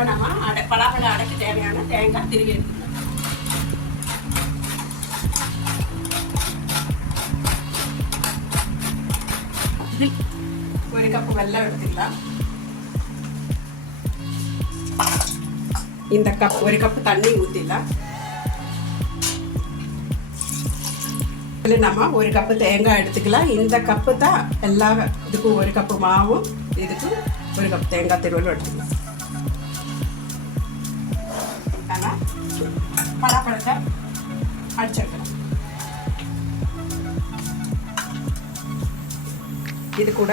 இப்போ நம்ம பலாப்பழ அடைக்கு தேவையான தேங்காய் திருவி எடுத்துக்கலாம். இதில் 1 கப் வெல்லம் எடுத்துக்கலாம். இந்த கப் 1 கப் தண்ணி ஊற்றிடலாம். இதில் நம்ம 1 கப்பு தேங்காய் எடுத்துக்கலாம். இந்த கப்பு தான் எல்லா இதுக்கும் 1 கப்பு மாவும் இதுக்கு 1 கப் தேங்காய் திருவள்ளும் எடுத்துக்கலாம். ஆனால் பலாப்பழத்தை அடிச்சிருக்கலாம். இது கூட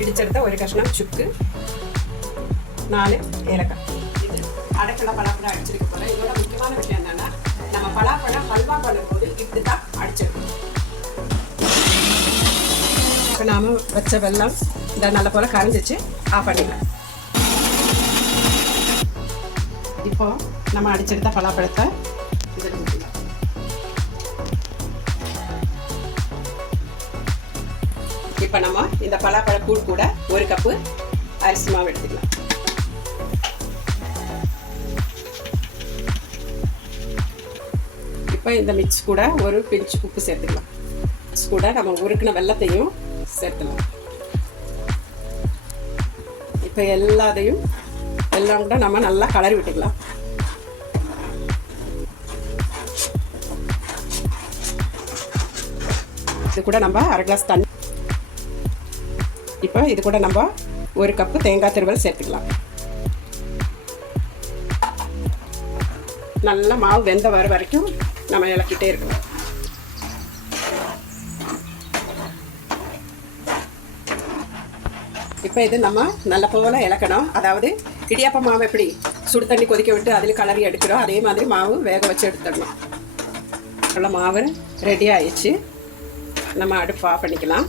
இடிச்செடுத்த 1 கஷ்ணம் சுக்கு, 4 ஏலக்காய். இது அடைக்கல பலாப்பழம் அடிச்சிருக்க போல. இதோட முக்கியமான விஷயம் என்னன்னா, நம்ம பலாப்பழம் ஹல்வா பண்ணும்போது இப்படி தான் அடிச்சிருக்கணும். இப்போ நாம வச்ச வெல்லம் இந்த நல்ல போல கரைஞ்சிச்சு. ஆஃப் பண்ணிக்கலாம். இப்போ நம்ம அடிச்செடுத்த பலாப்பழத்தை இதில் ஊற்றிக்கலாம். இப்போ நம்ம இந்த பலாப்பழ கூழ் கூட 1 கப்பு அரிசி மாவு எடுத்துக்கலாம். இப்போ இந்த மிக்ஸ் கூட ஒரு பிஞ்ச் உப்பு சேர்த்துக்கலாம். மிக்ஸ் கூட நம்ம உருக்கின வெல்லத்தையும் சேர்த்துக்கலாம். இப்போ எல்லாம் கூட நம்ம நல்லா கலரி விட்டுக்கலாம். இது கூட நம்ம 1/2 கிளாஸ் தண்ணி. இப்போ இது கூட நம்ம 1 கப்பு தேங்காய் திருவல் சேர்த்துக்கலாம். நல்லா மாவு வெந்த வர வரைக்கும் நம்ம இலக்கிட்டே இருக்கலாம். இப்போ இது நம்ம நல்ல போல இலக்கணும். அதாவது இடியாப்ப மாவு எப்படி சுடு தண்ணி கொதிக்க விட்டு அதில் கலரி எடுக்கிறோம், அதே மாதிரி மாவு வேக வச்சு எடுத்துடணும். நல்லா மாவு ரெடி ஆயிடுச்சு. நம்ம அடுப்பு ஆஃப் பண்ணிக்கலாம்.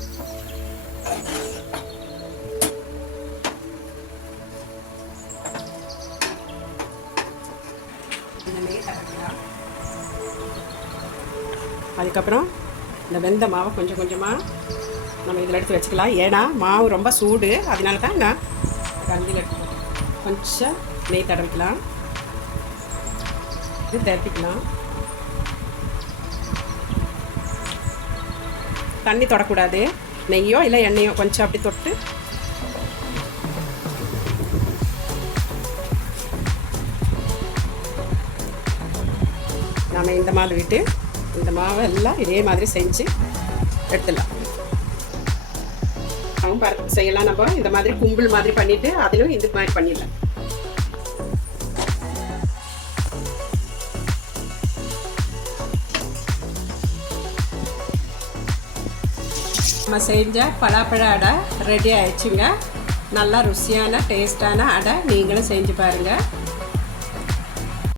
அதுக்கப்புறம் இந்த வெந்த மாவை கொஞ்சம் கொஞ்சமாக நம்ம இதில் எடுத்து வச்சுக்கலாம். ஏன்னா மாவு ரொம்ப சூடு, அதனால தான் நான் கந்தியில் எடுத்துக்கலாம். கொஞ்சம் நெய் தடவிக்கலாம். இது திரட்டிக்கலாம். தண்ணி தொடக்கூடாது. நெய்யோ இல்லை எண்ணெயோ கொஞ்சம் அப்படி தொட்டு நாம் இந்த மாதிரி விட்டு இந்த மாவை எல்லாம் இதே மாதிரி செஞ்சு எடுத்துடலாம். அவங்க செய்யலாம். நம்ம இந்த மாதிரி கும்பிள் மாதிரி பண்ணிவிட்டு அதிலும் இந்த மாதிரி பண்ணிடலாம். நம்ம செஞ்ச பலாப்பழ அடை ரெடி ஆயிடுச்சுங்க. நல்லா ருசியான டேஸ்டான அடை நீங்களும் செஞ்சு பாருங்கள்.